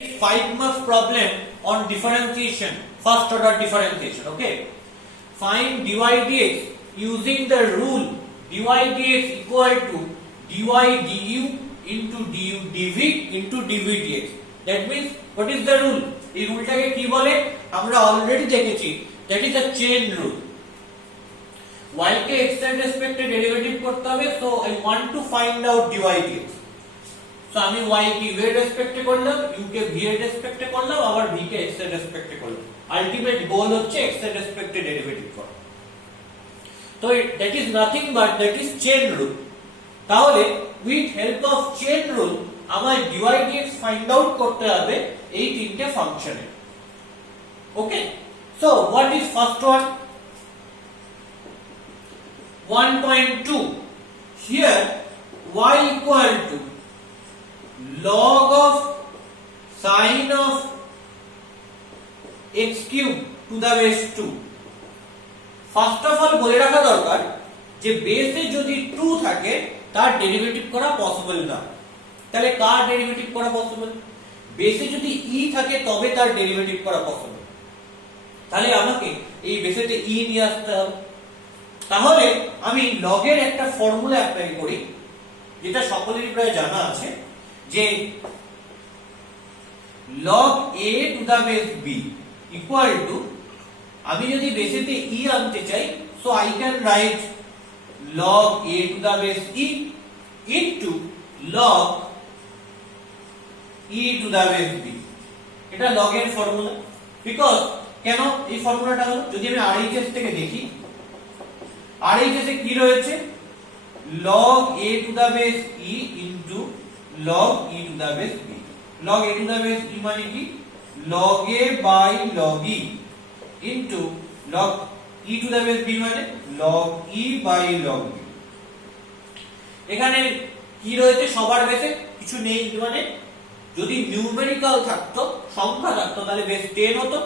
5 marks problem on differentiation, first order differentiation. Okay, find dy dx using the rule dy dx equal to dy du into du dv into dv dx. That means what is the rule? এই রুলটাকে কি বলে আমরা already দেখেছি, that is a chain rule. y K x এর রেসপেক্টে derivative করতে হবে, so I want to find out dy dx. So আমি y কে v এর রেসপেক্টে করলাম, u কে v এর রেসপেক্টে করলাম, আবার v কে x এর রেসপেক্টে করলাম। আলটিমেট গোল হচ্ছে x এর রেসপেক্টে ডেরিভেটিভ করা। তো that is nothing but that is chain rule. তাহলে with help of chain rule আমার dy dx find out করতে হবে এই তিনটে ফাংশনে। ওকে, so what is first one? 1.2. Here y equal to log of sine of x cube to the base 2. First of all বলে রাখা দরকার যে বেসে যদি 2 থাকে তার ডেরিভেটিভ করা পসিবল না। তাহলে কার ডেরিভেটিভ করা পসিবল? বেসে যদি e থাকে তবে তার ডেরিভেটিভ করা পসিবল। তাহলে আমাকে এই বেসেতে e নিয়ে আসতে হবে। তাহলে আমি log এর একটা ফর্মুলা অ্যাপ্লাই করি, যেটা সকলেরই প্রায় জানা আছে, যে log a to the base b equal to, আমি যদি বেসেতে e আনতে চাই, so I can write log a to the base e into log e to the base b. এটা log এর ফর্মুলা। বিকজ কেন এই ফর্মুলাটা হলো, যদি আমি RHS থেকে দেখি, RHS এ কি রয়েছে? log a to the base e into log e to the base b. log a to the base e মানে কি? log a by log e into log e to the base b মানে log e by log b. এখানে কি রয়েছে? সবার বেসে কিছু নেই, মানে যদি নিউমেরিক্যাল থাকতো, সংখ্যা থাকতো, তাহলে বেস 10 হতো,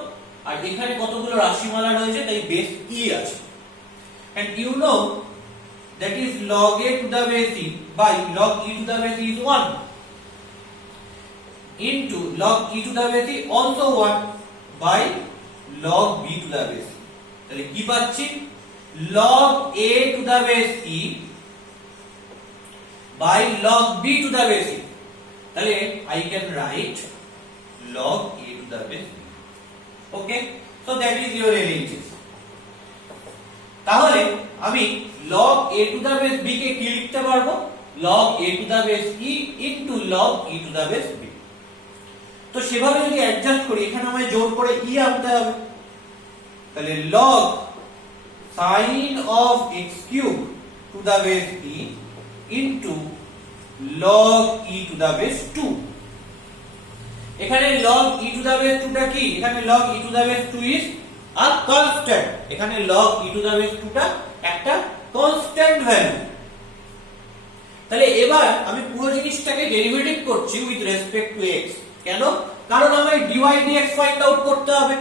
আর এখানে কতগুলো রাশিমালা রয়েছে তাই বেস e আছে। and you know that is log a to the base e by log e to the base e is 1 into log e to the base e also 1 by log b to the base e. তাহলে কি পাচ্ছি? log a to the base e by log b to the base e. তাহলে I can write log a to the base e. Okay, so that is your LHS. তাহলে আমি log a to the base b কে কি লিখতে পারবো? log a to the base e into log e to the base b. তো সেভাবে যদি adjust করি, এখানে আমায় জোর করে e আনতে হবে। তাহলে log sin of x cube to the base e into log e to the base 2. এখানে log e to the base 2 টা কি? এখানে log e to the base 2 is a constant. এখানে log e to the base 2 টা একটা constant value. তাহলে এবার আমি পুরো জিনিসটাকে ডেরিভেটিভ করছি উইথ রেসপেক্ট টু x। কেন? কারণ আমায় dy dx ফাইন্ড আউট করতে হবে।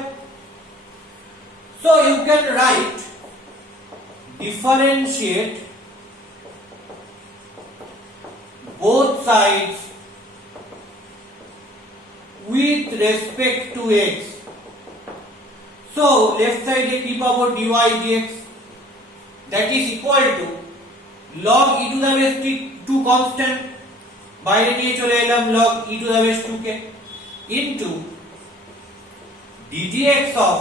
So you can right differentiate both sides with respect to x. So left side e কি পাবো? dy dx that is equal to log e to the base 2 constant, বাইরে নিয়ে চলে এলাম log e to the base 2 K, into ddx of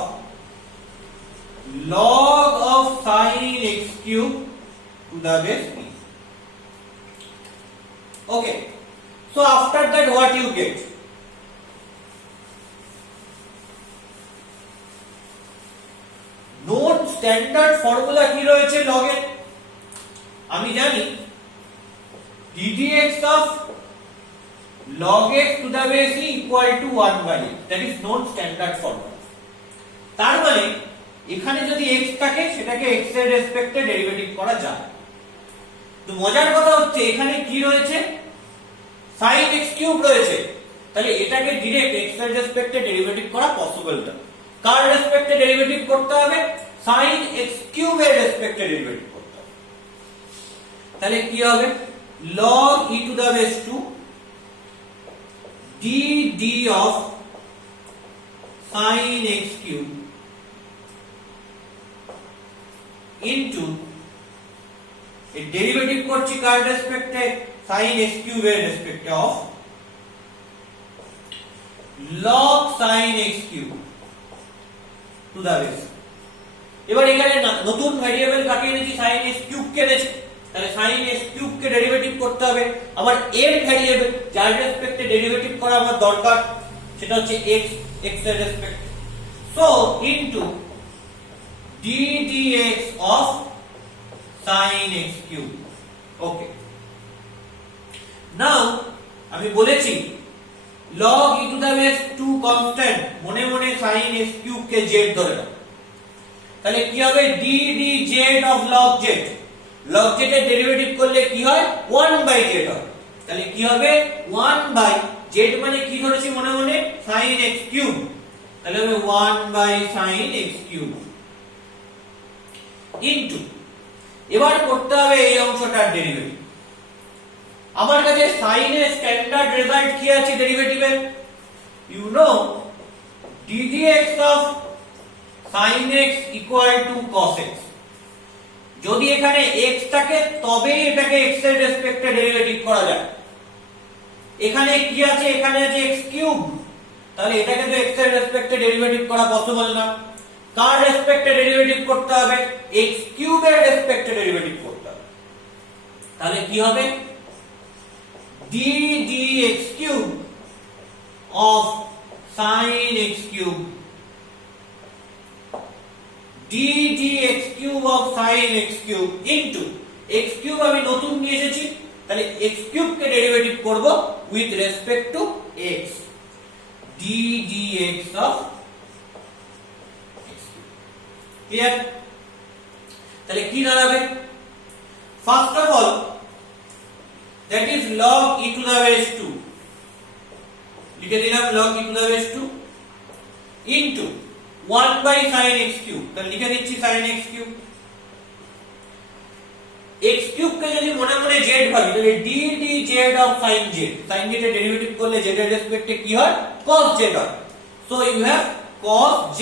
log of sin x cube to the base e. Okay, so after that what you get? Note standard formula কি রয়েছে log এর? আমি জানি ddx of log x to the base e equal to 1 by x. That is known standard formula. তার মানে এখানে যদি x থাকে সেটাকে x এর রেসপেক্টে ডেরিভেটিভ করা যায়। তো মজার কথা হচ্ছে এখানে কি রয়েছে? sin x কিউব রয়েছে। তাহলে এটাকে ডাইরেক্ট x এর রেসপেক্টে ডেরিভেটিভ করা পসিবল না। কার রেসপেক্টে ডেরিভেটিভ করতে হবে? sin x কিউব এর রেসপেক্টে ডেরিভেটিভ করতে হবে। তাহলে কি হবে? log e to the base 2 dd of sin x cube into a derivative করছি কার রেসপেক্টে sin x cube এর রেসপেক্টে of log sin x cube to the base। এবার এখানে নতুন ভেরিয়েবল কাকে এনেছি sin x cube কে এনেছি, তাহলে sin x cube কে derivative করতে হবে। আবার এর ভেরিয়েবল যার রেসপেক্টে ডেরিভেটিভ করা আমার দরকার সেটা হচ্ছে x, x এর রেসপেক্টে। So into ddx of sin x cube। Okay, now আমি বলেছি log e to the base 2 constant, মনে মনে sin x cube কে z ধরে নাও, তাহলে কি হবে ddz of log z, log z এর ডেরিভেটিভ করলে কি হয় 1/z হয়, তাহলে কি হবে 1/z মানে কি ধরেছি মনে মনে sin x cube, তাহলে হবে 1/sin x cube ইনটু, এবার করতে হবে এই অংশটার ডেরিভেটিভ। আমার কাছে sin এর স্ট্যান্ডার্ড রেজাল্ট কি আছে ডেরিভেটিভের, you know ddx of sin x equal to cos x। যদি এখানে x থাকে তবেই এটাকে x এর রেসপেক্টে ডেরিভেটিভ করা যায়। এখানে কি আছে, এখানে আছে x কিউব, তাহলে এটাকে তো x এর রেসপেক্টে ডেরিভেটিভ করা পসিবল না। কার রেসপেক্টে ডেরিভেটিভ করতে হবে, x কিউব এর রেসপেক্টে ডেরিভেটিভ করতে হবে। তাহলে কি হবে ddx cube of sin x cube, ddx cube of sin x cube into x cube আমি নতুন নিয়ে এসেছি, তাহলে x cube কে ডেরিভেটিভ করব with respect to x, ddx of x cube। Clear? তাহলে কি দাঁড়াবে, first of all that is log e to the base 2, লিখে দিলাম log e to the base 2 into 1/sin x cube, তাহলে লিখে দিচ্ছি sin x cube। x cube কে যদি মনে মনে z ভাবি তাহলে ddz of sin z, sin z এর ডেরিভেটিভ করলে z এর রেসপেক্টে কি হয় cos z হয়, so you have cos z,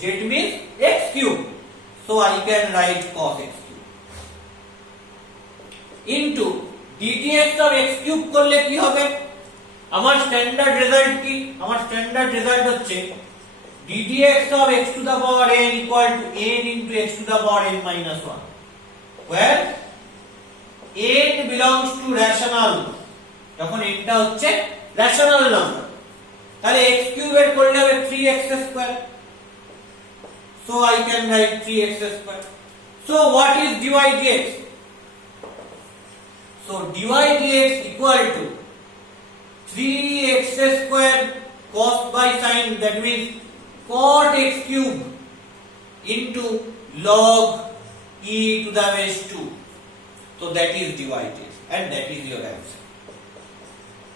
z means x cube, so I can write cos x cube into ddx of x cube করলে কি হবে, আমার স্ট্যান্ডার্ড রেজাল্ট কি, আমার স্ট্যান্ডার্ড রেজাল্ট হচ্ছে ddx of x to the power n equal to n into x to the power n minus 1, where n belongs to rational, যখন n টা হচ্ছে rational number, তাহলে x cube এর করলে হবে 3x square, so I can write 3x square। So what is dy dx? So dy dx equal to 3x square cos by sin, that means cot x cube into log e to the base 2, so that is dy dx and that is your answer।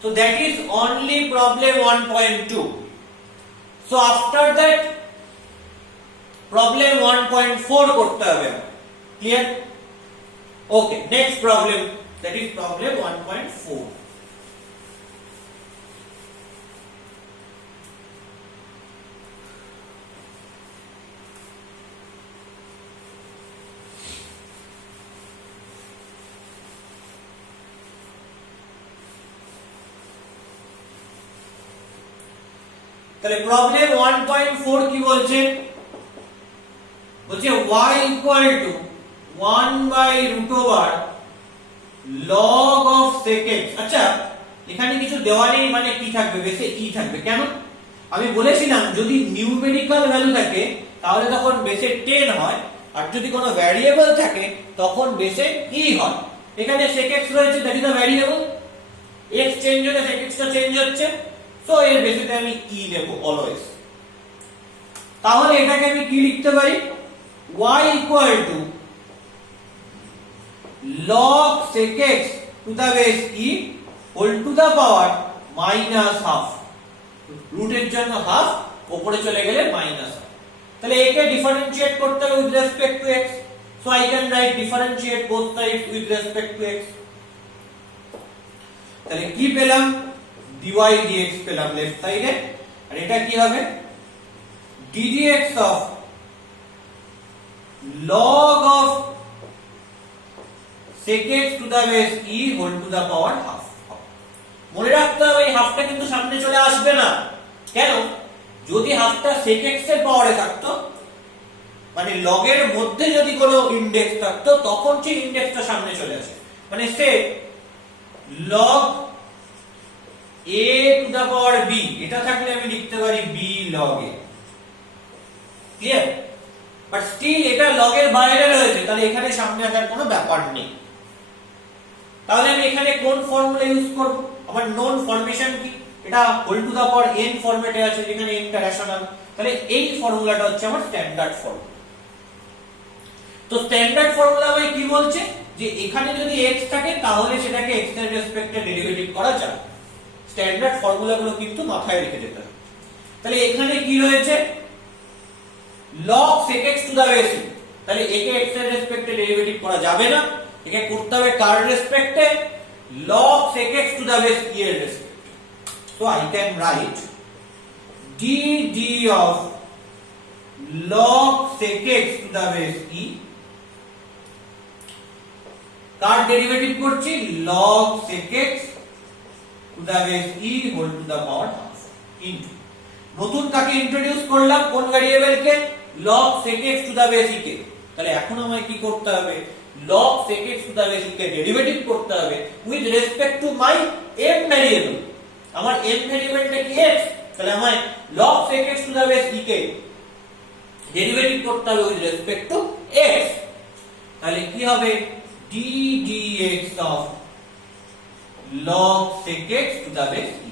So that is only problem 1.2। so after that problem 1.4 করতে হবে, clear? okay, next problem, that is problem 1.4। তাহলে problem 1.4 কি বলছে, বলছে y equal to 1/√over log of secant। আচ্ছা, এখানে কিছু দেওয়া নেই মানে কি থাকবে, বেসে e থাকবে, কেন? আমি বলেছিলাম যদি নিউমেরিক্যাল ভ্যালু থাকে তাহলে তখন বেসে 10 হয়, আর যদি কোনো ভ্যারিয়েবল থাকে তখন বেসে e হয়। এখানে sec x রয়েছে, that is a variable, x change হলে sec x টা চেঞ্জ হচ্ছে, সো এর বেসিতে আমি e নেব অলওয়েজ। তাহলে এটাকে আমি কি লিখতে পারি, y equal to log sec x to the base e whole to the power minus half, রুটের জন্য হাফ, উপরে চলে গেলে মাইনাস হাফ। তাহলে একে ডিফারেন্সিয়েট করতে হবে with respect to x, so I can write differentiate both sides with respect to x। তাহলে কি পেলাম, dy dx পেলাম লেফট সাইডে, আর এটা কি হবে ddx of log of sec x to the base e whole to the power half। মনে রাখতে হবে এই হাফটা কিন্তু সামনে চলে আসবে না। কেন? যদি হাফটা sec x এর পাওয়ারে থাকতো, মানে log এর মধ্যে যদি কোনো ইনডেক্স থাকতো, তখন সেই ইনডেক্সটা সামনে চলে আসে। মানে সে log a to the power b, এটা থাকলে আমি লিখতে পারি b log a। Clear? But still এটা log এর বাইরে রয়েছে, তাহলে এখানে সামনে আসার কোনো ব্যাপার নেই। তাহলে আমি এখানে কোন ফর্মুলা ইউজ করব? আমার নোন ফরমেশন কি? এটা whole to the power n ফরম্যাটে আছে, যেখানে n টা রেশনাল। তাহলে এই ফর্মুলাটা হচ্ছে আমার স্ট্যান্ডার্ড ফর্মুলা। তো স্ট্যান্ডার্ড ফর্মুলা আমায় কি বলছে? যে এখানে যদি x থাকে তাহলে সেটাকে x এর রেসপেক্টে ডেরিভেটিভ করা যায়। স্ট্যান্ডার্ড ফর্মুলাগুলো কিন্তু মাথায় রেখে যেতে হবে। তাহলে এখানে কি রয়েছে log sec x to the base e, তাহলে একে x এর রেসপেক্টে ডেরিভেটিভ করা যাবে না, একে করতে হবে কার রেসপেক্টে? log sec x to the base e এর রেসপেক্টে। So I can write dd of log sec x to the base e, car derivative করছি? log sec x to the base e whole to the power half into নতুন কাকে introduce করলাম? কোন ভ্যারিয়েবলকে? log sec x to the base e কে। তাহলে এখন আমায় কি করতে হবে? log sec x to the base e K derivative করতে হবে with respect to my m variable. আমার m ভ্যারিয়েবলটা কি x, তাহলে আমায় log sec x to the base e K derivative করতে হবে উইথ রেসপেক্ট টু x। তাহলে কি হবে d dx of log sec x to the base e।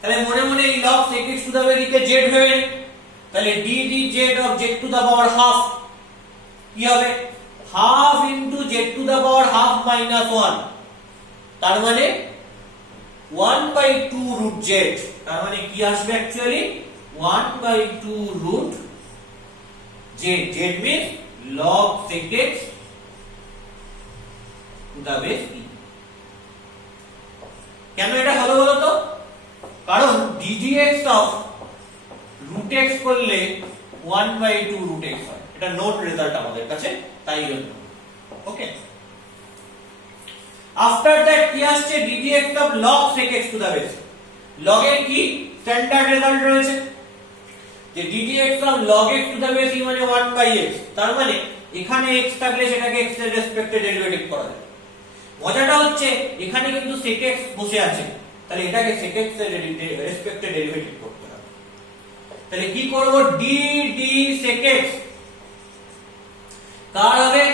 তাহলে মনে মনে এই log sec x to the base e K z ভেবে নিই। তাহলে d dz of z to the power half কি হবে? half into z to the power half minus 1, তার মানে 1/2 root z। তার মানে কি আসবে actually 1/2 root z। z means log sec x to the base e। কেন এটা হলো বলো তো? কারণ ddx of root x করলে 1/2 root x হয়। এটা নোট রেজাল্ট আমাদের কাছে, তাই জন্য। ওকে, আফটার দ্যাট কি আসছে? ddx of log sec x to the base। log এর কি স্ট্যান্ডার্ড রেজাল্ট রয়েছে যে ddx of log x to the base e মানে 1/x। তার মানে এখানে x থাকলে সেটাকে x এর রেসপেক্টে ডেরিভেটিভ করা যায়। মজাটা হচ্ছে এখানে কিন্তু sec x বসে আছে, তাহলে এটাকে sec x এর রেসপেক্টে ডেরিভেটিভ করতে হবে। তাহলে কি করব? d d sec x কার হবে?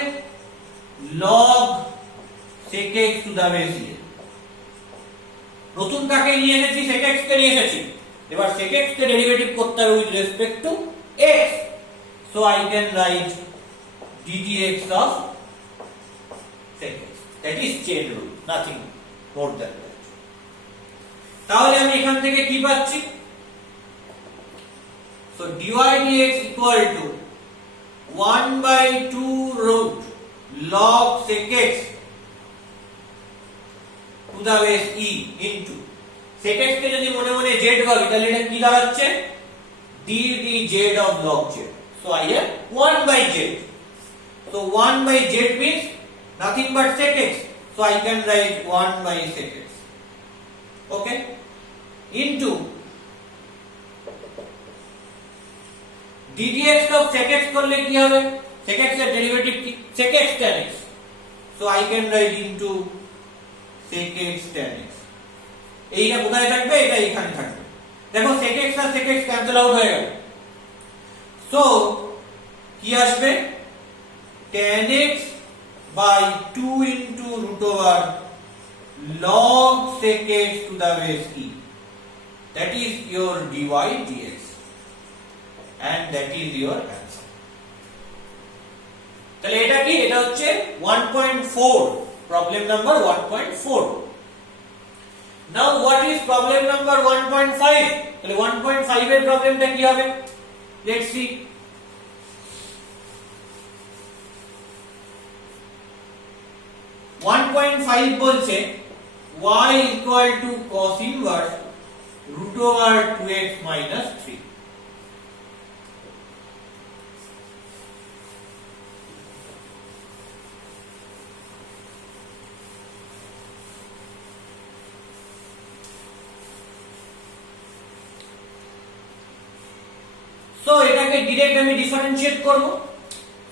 log sec x to the base e। নতুন কাকে নিয়ে এসেছি? sec x কে নিয়ে এসেছি। এবার sec x কে ডেরিভেটিভ করতে হবে with respect to x। So I can write d dx of sec x। That is chain rule, nothing more than that. তাহলে আমি এখান থেকে কি পাচ্ছি? So dy dx equal to 1/2 root log sec x to the base e into sec x কে যদি মনে মনে z ভাবি, তাহলে এটা কি দাঁড়াচ্ছে? d dz of log z। So I have 1/z। So 1/z means nothing but sec x। So I can write 1/sec x। Okay, into d dx of sec x করলে কি হবে? sec x এর derivative কি? sec x tan x। So I can write into sec x tan x। এইটা কোথায় থাকবে? এটা এখানে থাকবে। দেখো sec x আর sec x ক্যান্সেল আউট হয়ে গেল। সো কি আসবে? tan x by 2 into root over log sec x to the base e। That is your dy dx and that is your answer। তাহলে এটা কি? এটা হচ্ছে 1.4, problem number 1.4। Now what is problem number 1.5? তাহলে 1.5 এর প্রবলেমটা কি হবে? Let's see. 1.5 বলছে y equal to cos inverse root over 2x minus 3. So এটাকে ডিরেক্ট আমি ডিফারেন্সিয়েট করব।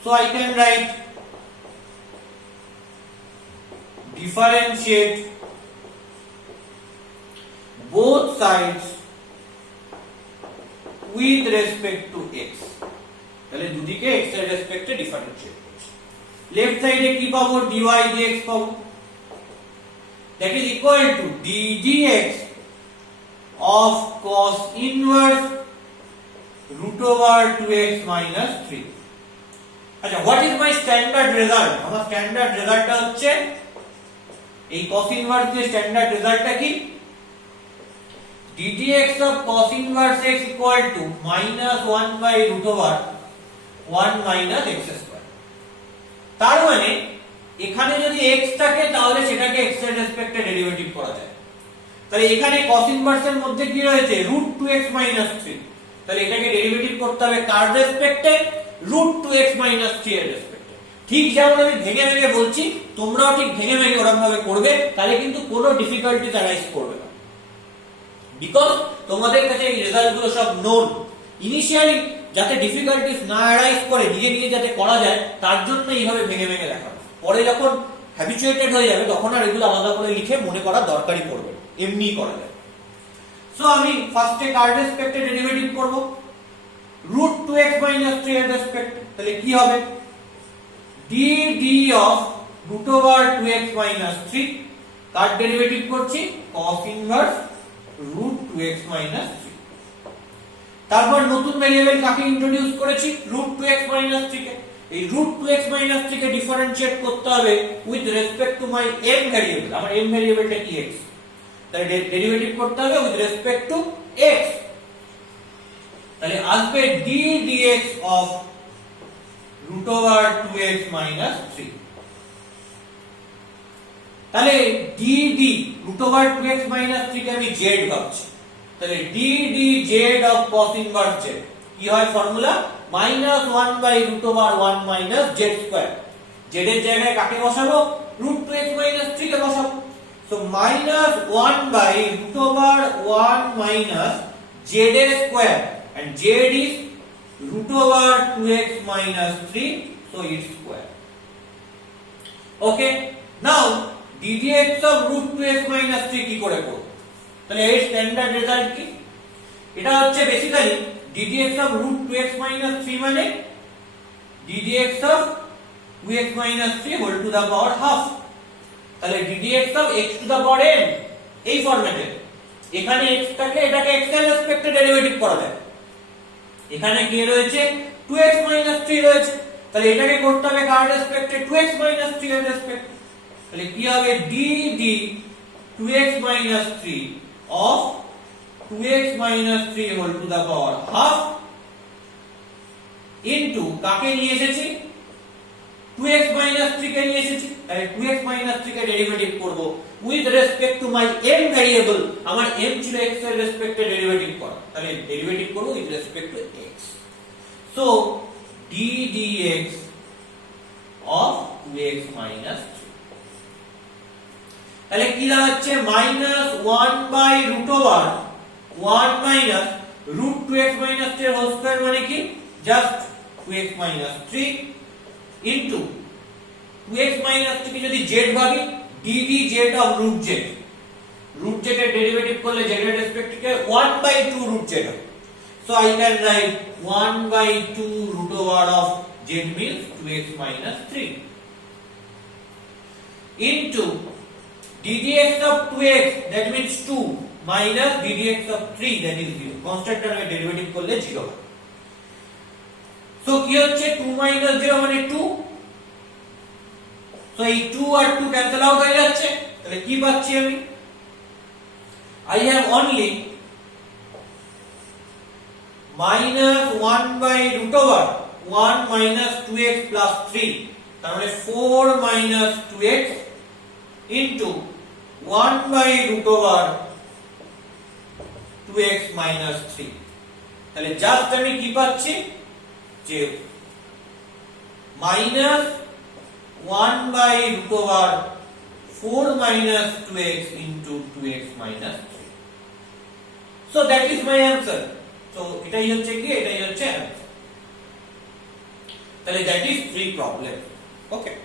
So I can write differentiate both sides with respect to x, তাহলে দুদিকে x এর রেসপেক্টে ডিফারেন্সিয়েট করছি। লেফট সাইডে কি পাবো, dy dx পাবো, that is equal to d dx of cos inverse root over 2x minus 3. আচ্ছা, what is my standard result? আমার স্ট্যান্ডার্ড রেজাল্টটা হচ্ছে এই cos inverse এর স্ট্যান্ডার্ড রেজাল্টটা কি, d dx of cos inverse x equal to minus 1 by root over 1 minus x square. তার মানে এখানে যদি x থাকে তাহলে সেটাকে x এর রেসপেক্টে ডেরিভেটিভ করা যায়। তাহলে এখানে cos inverse এর মধ্যে কি রয়েছে, root 2x minus 3, তাহলে এটাকে ডেরিভেটিভ করতে হবে কার রেসপেক্টে, root 2x minus 3 এর রেসপেক্টে। ঠিক যেমন আমি ভেঙে ভেঙে বলছি, তোমরাও ঠিক ভেঙে ভেঙে ওরকম ভাবে করবে, তাহলে কিন্তু কোনো ডিফিকাল্টিজ অ্যারাইজ করবে না, বিকজ তোমাদের কাছে এই রেজাল্টগুলো সব নোন। ইনিশিয়ালি যাতে ডিফিকাল্টিজ না অ্যারাইজ করে, নিজে নিজে যাতে করা যায়, তার জন্য এইভাবে ভেঙে ভেঙে দেখা। পরে যখন হ্যাবিচুয়েটেড হয়ে যাবে তখন আর এগুলো আলাদা করে লিখে মনে করার দরকারই পড়বে, এমনিই করা যায়। সো আমি ফার্স্টে কার রেসপেক্টে ডেরিভেটিভ করব, root 2x minus 3 এর রেসপেক্টে, তাহলে কি হবে, d d of root over 2x minus 3, car derivative করছি, cos inverse root 2x minus 3। তারপর নতুন ভেরিয়েবল কাকে ইন্ট্রোডিউস করেছি, root 2x minus 3 কে। এই root 2x minus 3 কে ডিফারেন্সিয়েট করতে হবে with respect to my m variable. আমার m ভেরিয়েবলটা কি, x, তাহলে ডেরিভেটিভ করতে হবে উইথ রেসপেক্ট টু x। তাহলে আসবে d dx of root over 2x minus 3। তাহলে d d root over 2x minus 3 কে আমি z ভাবছি, তাহলে d d z of cos inverse z কি হয় formula, minus 1 by root over 1 minus z square। z এর জায়গায় কাকে বসাবো, root 2x minus 3 কে বসাবো। So minus 1 by root over 1 minus z square, and z is root over 2x minus 3, so it's square. Okay, now d dx of root 2x minus 3 কি করে করব, তাহলে এর স্ট্যান্ডার্ড রেজাল্ট কি, এটা হচ্ছে basically d dx of root 2x minus 3 মানে d dx of 2x minus 3 whole to the power half। তাহলে d dx of x to the power n, এই ফরম্যাটে। এখানে x থাকে, এটাকে x এর রেসপেক্টে ডেরিভেটিভ করা যায়। এখানে কি রয়েছে, 2x minus 3 রয়েছে, তাহলে এটাকে করতে হবে কার রেসপেক্টে, 2x minus 3 এর রেসপেক্টে। তাহলে কি হবে, d d 2x minus 3 of 2x minus 3 whole to the power half into কাকে নিয়ে এসেছি, 2x minus 3 কে নিয়ে এসেছি। তাহলে 2x minus 3 কে ডেরিভেটিভ করব with respect to my m variable. আমার m ছিল x এর রেসপেক্টে ডেরিভেটিভ করা, তাহলে ডেরিভেটিভ করব with respect to x। So d dx of 2x minus 3, তাহলে কি দাঁড়াচ্ছে, minus 1 by root over 1 minus root 2x minus 3 whole square মানে কি, just 2x minus 3 into 2x minus 3 কে যদি z ভাবি, d dz of root z, root z এর derivative করলে z এর রেসপেক্টে 1 by 2 root z হবে। So I can write 1 by 2 root over of z means 2x minus 3 into d dx of 2x, that means 2, minus d dx of 3, that is 0। Constant টার্মে derivative করলে 0 হবে। So কি হচ্ছে, 2 minus 0 মানে 2। So এই 2 আর 2 cancel out হয়ে যাচ্ছে, তাহলে কি পাচ্ছি আমি, I have only minus 1 by root over 1 minus 2x plus 3, তার মানে 4 minus 2x into 1 by root over 2x minus 3 তাহলে জাস্ট আমি কি পাচ্ছি যে minus 1 by root over 4 minus 2x into 2x minus 3 so that is my answer so এটাই হচ্ছে কি এটাই হচ্ছে answer তাহলে that is 3 problem okay